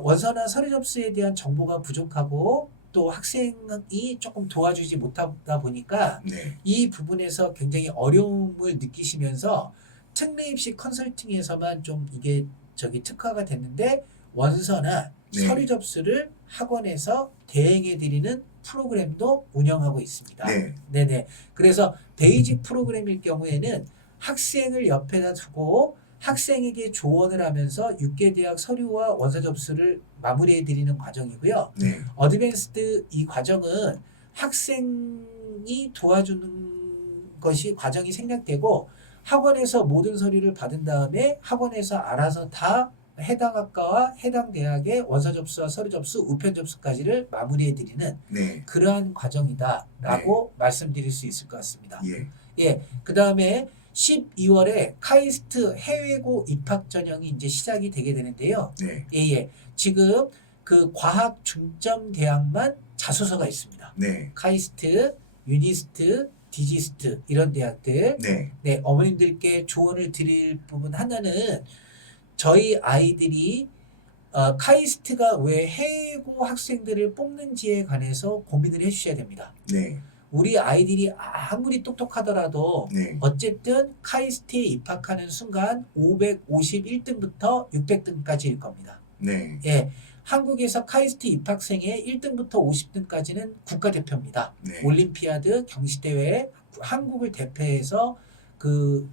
원서나 서류 접수에 대한 정보가 부족하고 또 학생이 조금 도와주지 못하다 보니까 네. 이 부분에서 굉장히 어려움을 느끼시면서 특례 입시 컨설팅에서만 좀 이게 특화가 됐는데 원서나 네. 서류 접수를 학원에서 대행해 드리는 프로그램도 운영하고 있습니다. 네. 네네. 그래서 베이직 프로그램일 경우에는 학생을 옆에다 두고 학생에게 조언을 하면서 6개 대학 서류와 원서 접수를 마무리해 드리는 과정이고요. 네. 어드밴스드 이 과정은 학생이 도와주는 것이 과정이 생략되고 학원에서 모든 서류를 받은 다음에 학원에서 알아서 다 해당 학과와 해당 대학의 원서 접수와 서류 접수, 우편 접수까지를 마무리해 드리는 네. 그러한 과정이다라고 말씀드릴 수 있을 것 같습니다. 예. 예, 그 다음에 12월에 카이스트 해외고 입학 전형이 이제 시작이 되게 되는데요. 네. 예, 예. 지금 그 과학 중점 대학만 자소서가 있습니다. 네. 카이스트, 유니스트, 디지스트 이런 대학들. 네. 네, 어머님들께 조언을 드릴 부분 하나는 저희 아이들이 카이스트가 왜 해외고 학생들을 뽑는지에 관해서 고민을 해주셔야 됩니다. 네. 우리 아이들이 아무리 똑똑하더라도 네. 어쨌든 카이스트에 입학하는 순간 551등부터 600등까지일 겁니다. 네. 예, 한국에서 카이스트 입학생의 1등부터 50등까지는 국가대표입니다. 네. 올림피아드 경시대회 한국을 대표해서 그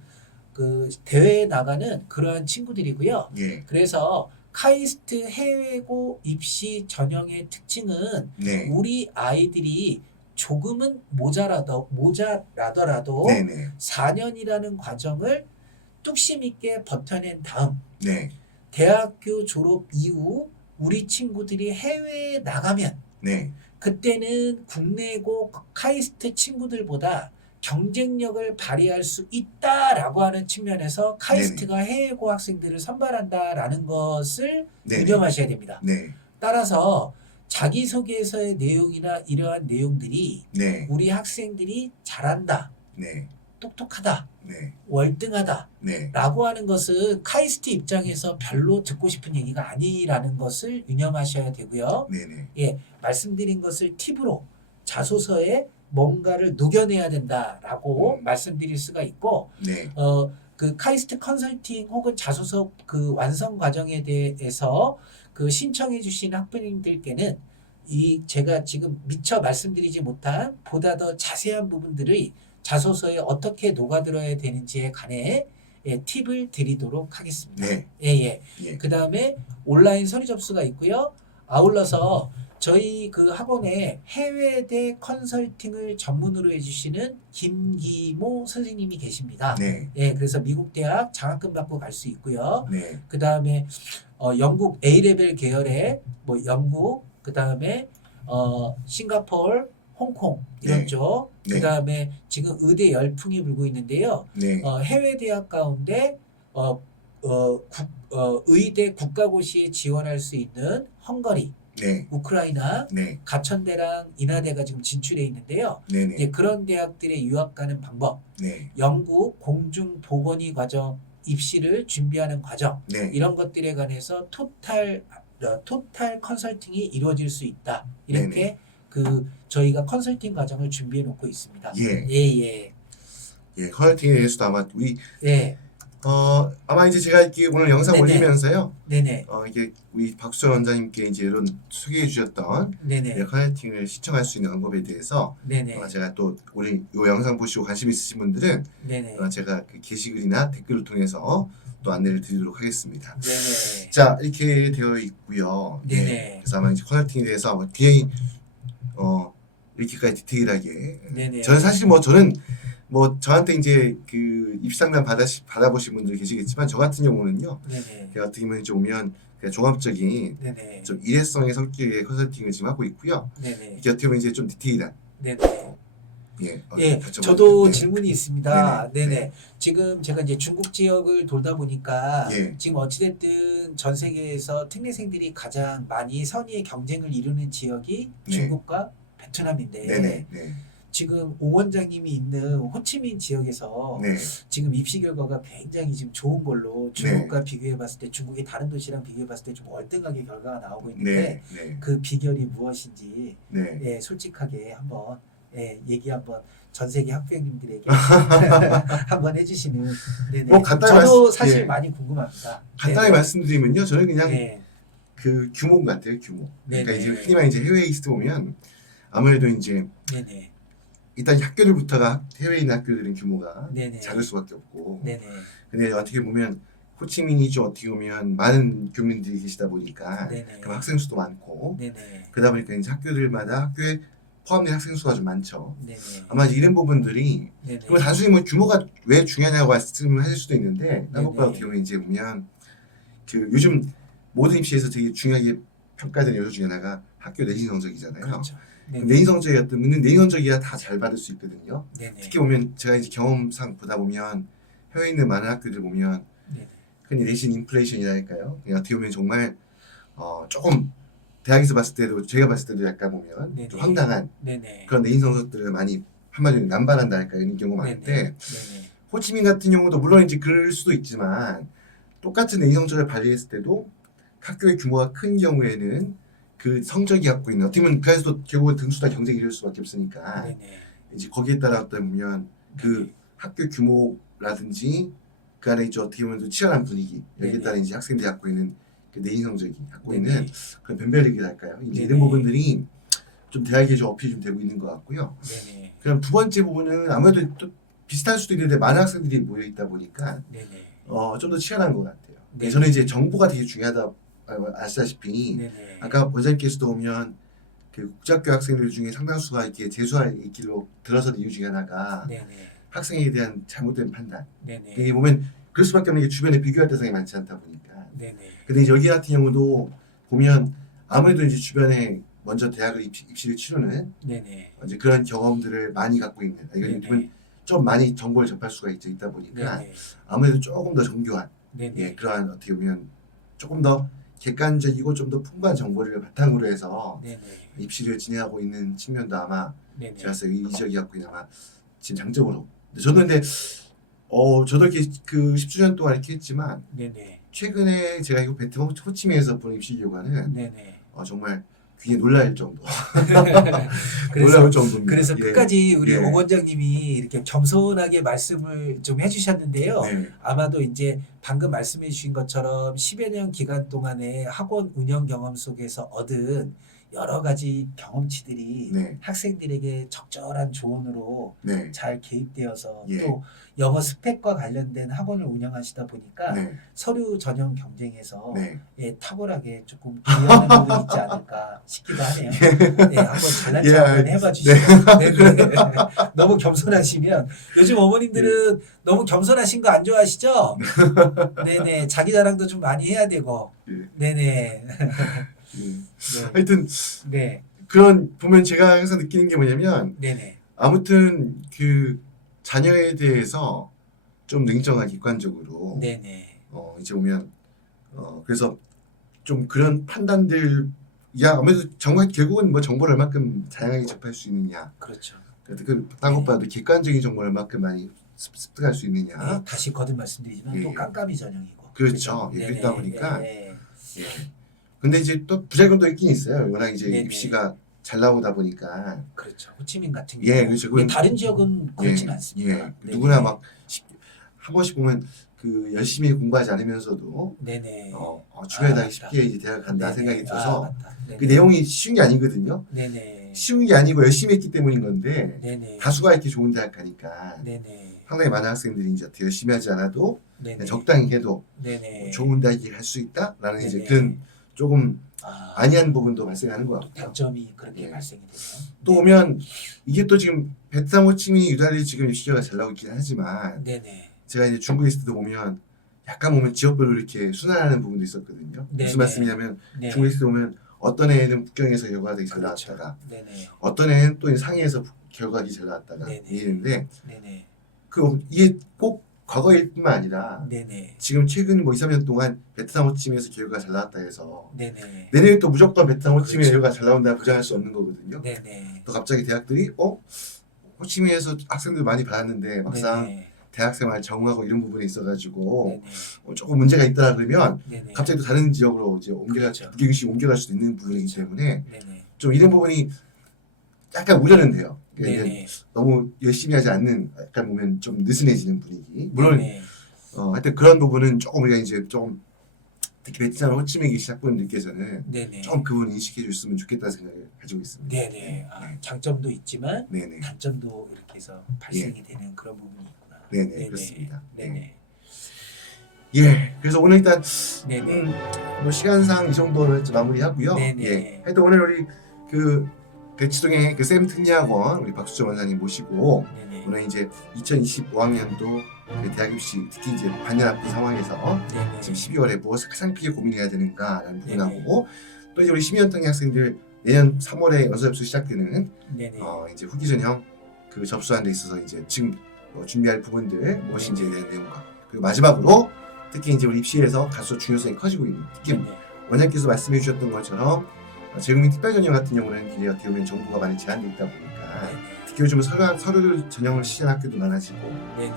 대회에 나가는 그러한 친구들이고요. 예. 그래서 카이스트 해외고 입시 전형의 특징은 네. 우리 아이들이 조금은 모자라더라도 네네. 4년이라는 과정을 뚝심 있게 버텨낸 다음 네. 대학교 졸업 이후 우리 친구들이 해외에 나가면 네. 그때는 국내고 카이스트 친구들보다 경쟁력을 발휘할 수 있다라고 하는 측면에서 카이스트가 해외고 학생들을 선발한다라는 것을 네네. 유념하셔야 됩니다. 네. 따라서 자기소개서의 내용이나 이러한 내용들이 네. 우리 학생들이 잘한다, 네. 똑똑하다, 네. 월등하다 네. 라고 하는 것은 카이스트 입장에서 별로 듣고 싶은 얘기가 아니라는 것을 유념하셔야 되고요. 네네. 예, 말씀드린 것을 팁으로 자소서에 뭔가를 녹여내야 된다라고 말씀드릴 수가 있고 네. 그 카이스트 컨설팅 혹은 자소서 그 완성 과정에 대해서 그 신청해 주신 학부모님들께는 이 제가 지금 미처 말씀드리지 못한 보다 더 자세한 부분들의 자소서에 어떻게 녹아들어야 되는지에 관해 팁을 드리도록 하겠습니다. 네. 예. 예. 그 다음에 온라인 서류 접수가 있고요. 아울러서 저희 그 학원에 해외대 컨설팅을 전문으로 해주시는 김기모 선생님이 계십니다. 네. 예, 그래서 미국 대학 장학금 받고 갈 수 있고요. 네. 그 다음에 영국 A 레벨 계열의 뭐 영국, 그 다음에 싱가포르, 홍콩 이런 네. 쪽. 네. 그 다음에 지금 의대 열풍이 불고 있는데요. 네. 해외 대학 가운데 의대 국가고시에 지원할 수 있는 헝가리, 네. 우크라이나, 네. 가천대랑 인하대가 지금 진출해 있는데요. 네네. 이제 그런 대학들에 유학 가는 방법, 네. 영국 공중보건의 과정, 입시를 준비하는 과정 네. 이런 것들에 관해서 토탈 컨설팅이 이루어질 수 있다. 이렇게 네네. 그 저희가 컨설팅 과정을 준비해 놓고 있습니다. 예. 예. 예. 컨설팅에 대해서도 아마 우리 예. 아마 이제 제가 이렇게 오늘 영상 네네. 올리면서요. 네네. 이게 우리 박수철 원장님께 이제 이런 소개해 주셨던 네네. 컨설팅을 신청할 수 있는 방법에 대해서 네네. 제가 또 우리 이 영상 보시고 관심 있으신 분들은 네네. 제가 그 게시글이나 댓글을 통해서 또 안내를 드리도록 하겠습니다. 네네. 자, 이렇게 되어 있고요. 네네. 예, 그래서 아마 이제 컨설팅에 대해서 아마 뒤에 이렇게까지 디테일하게. 네네. 저는 사실 저는 저한테 이제 그 입상담 받아보신 분들이 계시겠지만 저 같은 경우는요. 네네. 제가 어떻게 보면 좀 오면 그냥 종합적인 네네. 좀 일회성의 성격의 컨설팅을 지금 하고 있고요. 네네. 이게 어떻게 보면 이제 좀 디테일한. 네네. 예, 예, 여쭤봐도 저도 돼요? 네. 질문이 있습니다. 네네. 네네. 지금 제가 이제 중국 지역을 돌다 보니까 예. 지금 어찌됐든 전 세계에서 특례생들이 가장 많이 선의의 경쟁을 이루는 지역이 네. 중국과 베트남인데 네네. 네. 지금 오 원장님이 있는 호치민 지역에서 네. 지금 입시 결과가 굉장히 지금 좋은 걸로 중국과 비교해 봤을 때 중국의 다른 도시랑 비교해 봤을 때 좀 월등하게 결과가 나오고 있는데 네. 네. 그 비결이 무엇인지 네. 예, 솔직하게 한번 얘기 한번 전 세계 학부형님들에게 한번 해주시는. 네네. 간단히 저도 사실 예. 많이 궁금합니다. 간단히 네네. 말씀드리면요. 저는 그냥 네. 그 규모 같아요. 규모. 그러니까 네네. 이제 흔히 말해 이제 해외에 있을 때 보면 아무래도 이제 네네. 일단 학교들부터가 해외에 있는 학교들은 규모가 네네. 작을 수밖에 없고. 네네. 근데 어떻게 보면 호치민이 좀 어떻게 보면 많은 교민들이 계시다 보니까 네네. 그럼 학생 수도 많고 네네. 그러다 보니까 이제 학교들마다 학교에 포함된 학생 수가 좀 많죠. 네네. 아마 이런 부분들이 네네. 그럼 단순히 규모가 왜 중요하냐고 말씀을 하실 수도 있는데 딴 것보다 네네. 어떻게 보면 이제 보면 그 요즘 모든 입시에서 되게 중요하게 평가되는 요소 중에 하나가 학교 내신 성적이잖아요. 그렇죠. 내신 성적이 어떤 분은 내신 성적이야 다 잘 받을 수 있거든요. 네네. 특히 보면 제가 이제 경험상 보다 보면 해외에 있는 많은 학교들 보면 네네. 흔히 내신 인플레이션이랄까요? 그냥 어떻게 보면 정말 조금 대학에서 봤을 때도 제가 봤을 때도 약간 보면 네네. 좀 황당한 네네. 그런 내신 성적들을 많이 한마디로 남발한다 할까요? 이런 경우가 네네. 많은데 네네. 호치민 같은 경우도 물론 이제 그럴 수도 있지만 똑같은 내신 성적을 발휘했을 때도 학교의 규모가 큰 경우에는 그 성적이 갖고 있는 어떻게 보면 그래서 결국 등수다 경쟁이 이룰 수밖에 없으니까 네네. 이제 거기에 따라 어떻게 보면 그 네네. 학교 규모라든지 그 안에 이제 어떻게 보면 또 치열한 분위기 여기에 네네. 따라 이제 학생들이 갖고 있는 그 내신 성적이 갖고 네네. 있는 그런 변별력이랄까요? 이제 네네. 이런 부분들이 좀 대학에 좀 어필이 좀 되고 있는 것 같고요. 네네. 그럼 두 번째 부분은 아무래도 또 비슷할 수도 있는데 많은 학생들이 모여 있다 보니까 네네. 좀 더 치열한 것 같아요. 네네. 저는 이제 정보가 되게 중요하다 아시다시피 네네. 아까 원장님께서도 보면 그 국제학교 학생들 중에 상당수가 이렇게 재수할 길로 들어선 이유 중에 하나가 네네. 학생에 대한 잘못된 판단. 네네. 이게 보면 그럴 수밖에 없는 게 주변에 비교할 대상이 많지 않다 보니까. 네네. 근데 이제 여기 같은 경우도 보면 아무래도 이제 주변에 먼저 대학을 입시를 치르는 네네. 이제 그런 경험들을 많이 갖고 있는. 이건 네네. 좀 많이 정보를 접할 수가 있다 보니까 네네. 아무래도 조금 더 정교한 네네. 그러한 어떻게 보면 조금 더 객관적이고 좀 더 풍부한 정보를 바탕으로 해서 네네. 입시를 진행하고 있는 측면도 아마 네네. 제가 봤을 때 이 지역이 갖고 있는 아마 지금 장점으로. 저도 근데 저도 이렇게 그 10주년 동안 이렇게 했지만 네네. 최근에 제가 이거 베트남 호치민에서 본 입시 결과는 네네. 정말 귀에 놀랄 정도. 그래서 놀라울 정도입니다. 그래서 예. 끝까지 우리 예. 오 원장님이 이렇게 겸손하게 말씀을 좀 해주셨는데요. 네. 아마도 이제 방금 말씀해 주신 것처럼 10여 년 기간 동안의 학원 운영 경험 속에서 얻은 여러 가지 경험치들이 네. 학생들에게 적절한 조언으로 네. 잘 개입되어서 예. 또 영어 스펙과 관련된 학원을 운영하시다 보니까 네. 서류 전형 경쟁에서 네. 탁월하게 조금 기여하는 부분이 있지 않을까 싶기도 하네요. 한번 잘난 척 예, 한번 해봐 주시죠. 네. 너무 겸손하시면 요즘 어머님들은 너무 겸손하신 거 안 좋아하시죠? 네네. 자기 자랑도 좀 많이 해야 되고. 예. 네네. 네. 하여튼 네. 그런 보면 제가 항상 느끼는 게 뭐냐면 네네. 아무튼 그 자녀에 대해서 좀 냉정하게 객관적으로 네네. 이제 보면 그래서 좀 그런 판단들 아무래도 정말 결국은 뭐 정보를 얼마큼 다양하게 접할 수 있느냐 그렇죠. 그딴 것보다도 객관적인 정보를 얼마큼 많이 습득할 수 있느냐 네, 다시 거듭 말씀드리지만 예. 또 깜깜이 전형이고. 그렇죠. 예, 네네. 그러다 보니까 예. 근데 이제 또 부작용도 있긴 있어요. 워낙 이제 네네. 입시가 잘 나오다 보니까 그렇죠. 호치민 같은 예, 경우. 그렇죠. 그건 다른 지역은 그렇진 않습니다. 예. 네네. 누구나 막 한 번씩 보면 그 열심히 공부하지 않으면서도 네네. 주변에다 맞다. 쉽게 이제 대학 간다 네네. 생각이 들어서 맞다. 그 내용이 쉬운 게 아니거든요. 네네. 쉬운 게 아니고 열심히 했기 때문인 건데 네네. 다수가 이렇게 좋은 대학 가니까 네네. 상당히 많은 학생들이 이제 어떻게 열심히 하지 않아도 네네. 그냥 적당히 해도 네네. 좋은 대학에 갈 수 있다라는 이제 네네. 그런 조금 아, 아니한 부분도 발생하는 것 같고요. 단점이 그렇게 네. 발생이 되네요. 또 오면 이게 또 지금 베트남 호치민이 유달리 지금 입시가 잘 나오고 있긴 하지만 네네. 제가 이제 중국에 있을 때도 보면 약간 보면 지역별로 이렇게 순환하는 부분도 있었거든요. 네네. 무슨 말씀이냐면 네. 중국에 있을 때 보면 어떤 애는 북경에서 결과가 되게 잘 그렇죠. 나왔다가 네네. 어떤 애는 또 상해에서 결과가 잘 나왔다가 네네. 이랬는데 네네. 이게 꼭 과거일 뿐만 아니라 네네. 지금 최근 뭐 2, 3년 동안 베트남 호치민에서 결과가 잘 나왔다 해서 네네. 내년에 또 무조건 베트남 호치민에서 그렇죠. 결과가 잘 나온다 보장할 수 없는 거거든요. 네네. 또 갑자기 대학들이 호치민에서 학생들 많이 받았는데 막상 네네. 대학생활 적응하고 이런 부분에 있어가지고 네네. 조금 문제가 있다 그러면 네네. 갑자기 또 다른 지역으로 이제 그렇죠. 북경시 옮겨갈 수도 있는 부분이기 그렇죠. 때문에 네네. 좀 이런 부분이 약간 우려는 돼요. 그러니까 이제 네네. 너무 열심히 하지 않는 약간 보면 좀 느슨해지는 분위기. 물론 네네. 하여튼 그런 부분은 조금 우리가 이제 좀 특히 베트남 호치민 계시 학부모님께서는 네네. 좀 그 부분 인식해 줬으면 좋겠다는 생각을 가지고 있습니다. 네네. 장점도 있지만 네네. 단점도 이렇게 해서 발생이 되는 그런 부분이 있구나. 네네, 그렇습니다. 네네. 예, 그래서 오늘 일단 네네. 뭐 시간상 이 정도는 이제 마무리하고요. 네네. 예, 하여튼 오늘 우리 그 대치동의 그 샘 특리학원 우리 박수정 원장님 모시고 네네. 오늘 이제 2025학년도 그 대학 입시 특히 이제 반년 앞둔 상황에서 네네. 지금 12월에 무엇을 가장 크게 고민해야 되는가라는 네네. 부분하고 또 이제 우리 12년생 학생들 내년 3월에 연수 접수 시작되는 네네. 이제 후기 전형 그 접수하는 데 있어서 이제 지금 준비할 부분들 무엇이 이제 네네. 대한 내용과 그리고 마지막으로 특히 이제 우리 입시에서 다소 중요성이 커지고 있는 특히 네네. 원장님께서 말씀해 주셨던 것처럼 재국민 특별 전형 같은 경우는 이게 어떻게 보면 정보가 많이 제한되어 있다 보니까 특히 요즘은 서류 전형을 시작한 학교도 많아지고 네네.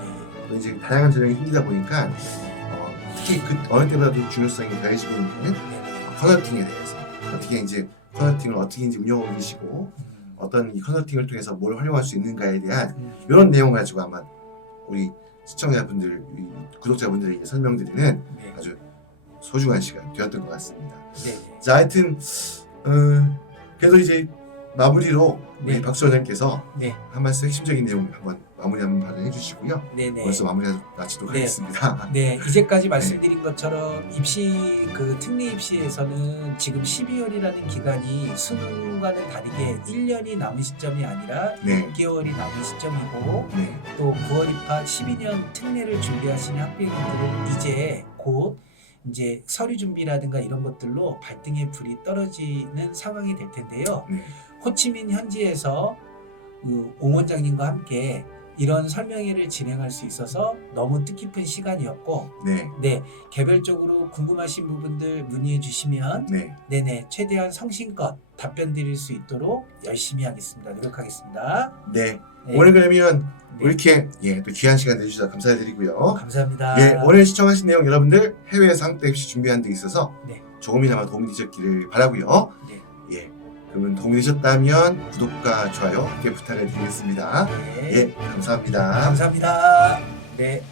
또 이제 다양한 전형이 생기다 보니까 특히 그 어느 때보다도 중요성이 더해지고 있는 네네. 컨설팅에 대해서 어떻게 이제 컨설팅을 어떻게 이제 운영하고 계시고 어떤 이 컨설팅을 통해서 뭘 활용할 수 있는가에 대한 이런 내용 가지고 아마 우리 시청자분들, 구독자분들에게 설명드리는 네. 아주 소중한 시간 되었던 것 같습니다. 네네. 자, 하여튼 그래도 이제 마무리로 네. 우리 박수 원장님께서 네. 한 말씀 핵심적인 내용 한번 마무리 한번 발언해 주시고요. 네네. 벌써 마무리 마치도록 네. 하겠습니다. 네, 이제까지 말씀드린 것처럼 입시 그 특례 입시에서는 지금 12월이라는 기간이 수능과는 다르게 1년이 남은 시점이 아니라 네. 6개월이 남은 시점이고 네. 또 9월 입학 12년 특례를 준비하시는 학부모님들은 이제 곧 이제 서류 준비라든가 이런 것들로 발등에 불이 떨어지는 상황이 될 텐데요. 네. 호치민 현지에서 옹 원장님과 함께 이런 설명회를 진행할 수 있어서 너무 뜻깊은 시간이었고, 네. 네, 개별적으로 궁금하신 부분들 문의해 주시면 네. 네네 최대한 성심껏 답변 드릴 수 있도록 열심히 하겠습니다. 노력하겠습니다. 네. 네. 오늘 그러면 네. 이렇게 또 귀한 시간 내주셔서 감사드리고요. 감사합니다. 예, 오늘 시청하신 내용 여러분들 해외에서 한국 입시 준비하는 데 있어서 네. 조금이나마 도움이 되셨기를 바라고요. 네. 예, 그러면 도움이 되셨다면 구독과 좋아요 함께 부탁을 드리겠습니다. 네. 예, 감사합니다. 감사합니다. 네.